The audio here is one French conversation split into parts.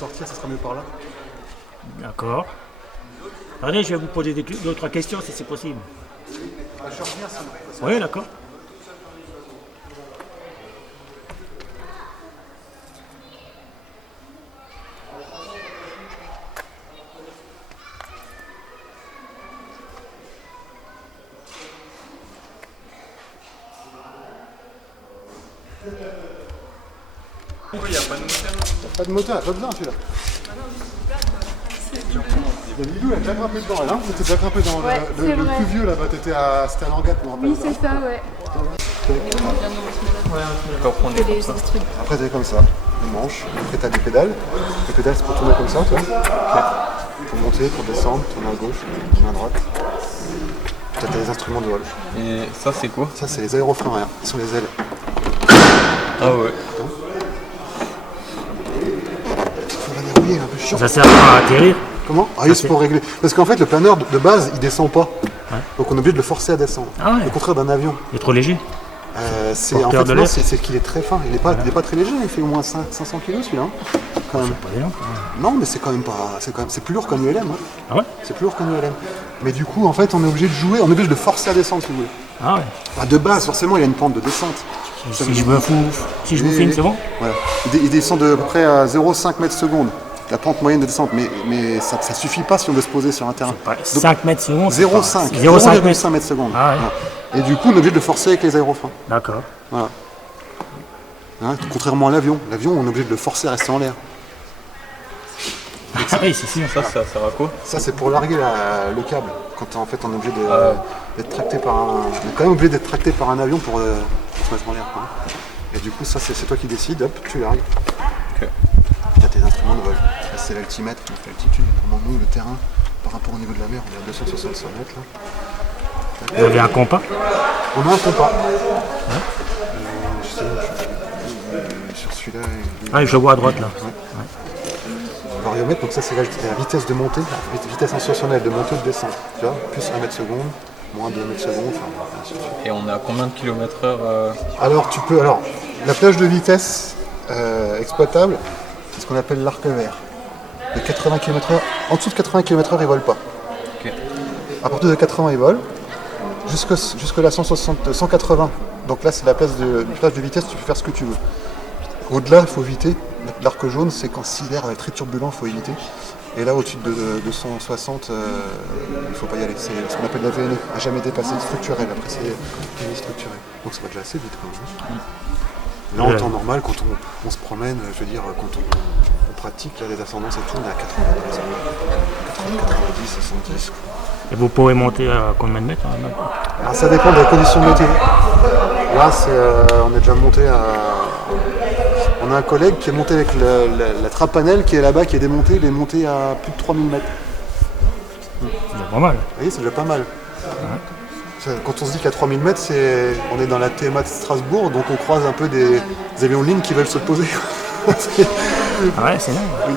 sortir, ça sera mieux par là. D'accord. Attendez, je vais vous poser d'autres questions si c'est possible. Je vais revenir, ça. Oui, d'accord. Il n'y a pas de moteur. Pas de moteur, pas besoin celui-là. Lilou, elle a déjà grimpé dedans, elle, hein? T'étais déjà grimpé dans Ouais, le plus vieux là-bas, c'était à Langat, je me rappelle. Oui, c'est ça, ouais. Encore prendre des comme ça. Après, t'es comme ça, le manche. Après, t'as des pédales. Les pédales, c'est pour tourner comme ça, tu vois. Pour monter, pour descendre, tourner à gauche, tourner à droite. Puis t'as des instruments de vol. Et ça, c'est quoi? Ça, c'est les aérofreins arrière, sur les ailes. Ah ouais. Faut la dérouiller, un peu chiant. Ça sert à atterrir. Comment? Ah oui, c'est pour régler. Parce qu'en fait, le planeur de base, il descend pas. Donc on est obligé de le forcer à descendre. Ah ouais. Au contraire d'un avion. Il est trop léger. En fait, non, c'est qu'il est très fin. Il n'est pas très léger, il fait au moins 500 kg celui-là. Hein, quand même. Pas énorme. Non, mais c'est quand même pas. C'est plus lourd qu'un ULM. Hein. Ah ouais. C'est plus lourd qu'un ULM. Mais du coup, en fait, on est obligé de jouer, on est obligé de le forcer à descendre si vous voulez. Ah ouais. Enfin, de base, forcément, il y a une pente de descente. Si je vous filme, c'est bon? Voilà. Il descend de à peu près à 0,5 mètres seconde. La pente moyenne de descente, mais ça ne suffit pas si on veut se poser sur un terrain. 5 mètres secondes. 0,5 0,5 mètres secondes. Ah ouais. Voilà. Et du coup, on est obligé de le forcer avec les aérofreins. D'accord. Voilà. Hein, contrairement à l'avion. L'avion, on est obligé de le forcer à rester en l'air. Ah oui, c'est sûr. Ça sert à quoi? Ça, c'est pour larguer le câble. Quand en fait, on est obligé d'être tracté par un. On est quand même obligé d'être tracté par un avion pour se mettre en l'air. Quoi. Et du coup, ça, c'est toi qui décides. Hop, tu largues. Ok. Tu as tes instruments de vol. Là, c'est l'altimètre qui fait l'altitude. Normalement, nous, le terrain, par rapport au niveau de la mer, on est à 265 mètres. Là. Vous avez un compas? On a un compas. Sur celui-là. Ah, je le vois à droite là. Ouais. Variomètre, donc ça c'est la vitesse de montée, la vitesse ascensionnelle de montée ou de descente. Tu vois, plus 1 mètre seconde, moins 2 mètres seconde, enfin ainsi de suite. Et on est à combien de kilomètres/heure? Alors, la plage de vitesse exploitable, c'est ce qu'on appelle l'arc vert. De 80 km/h, en dessous de 80 km/h, ils ne volent pas. Ok. À partir de 80, ils volent. Jusque là, 180. Donc là, c'est la plage de vitesse, tu peux faire ce que tu veux. Au-delà, il faut éviter. L'arc jaune, c'est quand si l'air est très turbulent, il faut éviter. Et là, au-dessus de 260, il ne faut pas y aller. C'est ce qu'on appelle la VNE, à jamais dépasser, structurel. Après, c'est structurel. Donc ça va déjà assez vite quand même. Là, en temps normal, quand on se promène, je veux dire, quand on pratique là, les ascendances et tout, on est à 80, 90, 70. Et vous pouvez monter à combien de mètres? Alors, ça dépend des conditions météo. Là, on est déjà monté à... On a un collègue qui est monté avec la trapanelle qui est là-bas, qui est démontée, il est monté à plus de 3000 mètres. C'est pas mal. Vous voyez, c'est déjà pas mal. Quand on se dit qu'à 3000 mètres, on est dans la TMA de Strasbourg, donc on croise un peu des avions de ligne qui veulent se poser. Ah ouais, c'est dingue. Oui.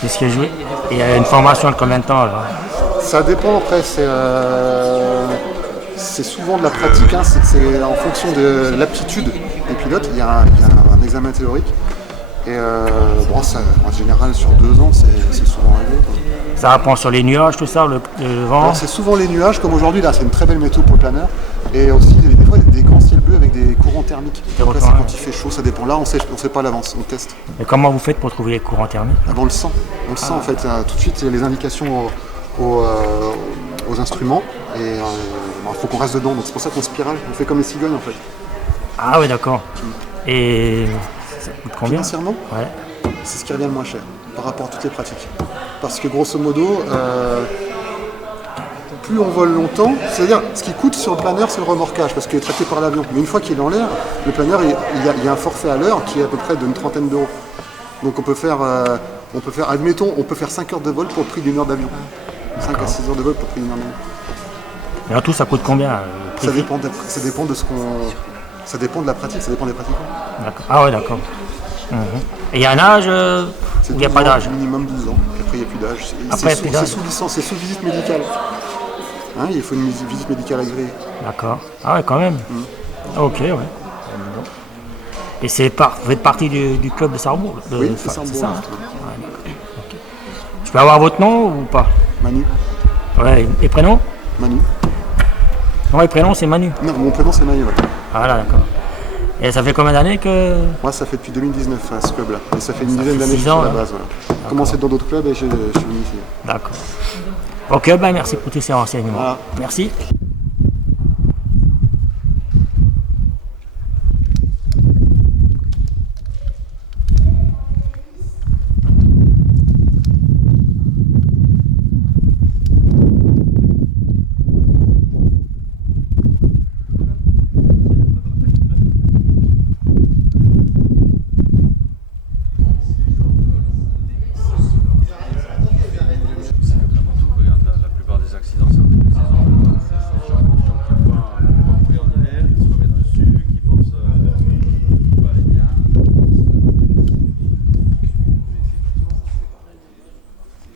Qu'est-ce qu'il y a joué? Il y a une formation de combien de temps là? Ça dépend après, c'est souvent de la pratique, hein. C'est en fonction de l'aptitude des pilotes, il y a un examen théorique. Et en général sur 2 ans c'est souvent réglé. Ça apprend sur les nuages, tout ça, le vent? Alors c'est souvent les nuages, comme aujourd'hui là c'est une très belle météo pour le planeur. Et aussi des fois des grands ciels bleus avec des courants thermiques. Donc là c'est quand il fait chaud, ça dépend. Là on sait pas à l'avance, on teste. Et comment vous faites pour trouver les courants thermiques? On le sent, en fait, tout de suite il y a les indications aux instruments. Et il faut qu'on reste dedans, donc c'est pour ça qu'on spirale, on fait comme les cigognes en fait. Ah oui, d'accord. Et ça coûte combien? Financièrement, ouais. C'est ce qui revient le moins cher par rapport à toutes les pratiques. Parce que grosso modo, plus on vole longtemps, c'est-à-dire ce qui coûte sur le planeur c'est le remorquage parce qu'il est traité par l'avion. Mais une fois qu'il est en l'air, le planeur il y a un forfait à l'heure qui est à peu près d'une trentaine d'euros. Donc on peut faire, admettons, on peut faire 5 heures de vol pour le prix d'une heure d'avion. 5 à 6 heures de vol pour le prix d'une heure d'avion. Et en tout, ça coûte combien? Ça dépend de ça dépend de la pratique, ça dépend des pratiquants. D'accord. Ah ouais, d'accord. Et il y a un âge où il n'y a pas d'âge? Minimum 12 ans, puis après il n'y a plus d'âge. C'est sous licence, c'est sous visite médicale. Hein, il faut une visite médicale agréée. D'accord. Ah ouais, quand même. Ok, ouais. Et vous faites partie du club de Sarrebourg? Oui, c'est Sarrebourg. ça, hein? Je peux avoir votre nom ou pas? Manu. Ouais, et prénom? Manu. Non, et prénom c'est Manu. Non, mon prénom c'est Manu. Ouais. Voilà, d'accord. Et ça fait combien d'années que... Moi, ça fait depuis 2019 à ce club-là. Et ça fait une Ça dizaine fait d'années que je 6 suis ans, à la là. base. Voilà. J'ai commencé dans d'autres clubs et je suis venu ici. D'accord. Ok, ben merci pour tous ces renseignements. Voilà. Merci.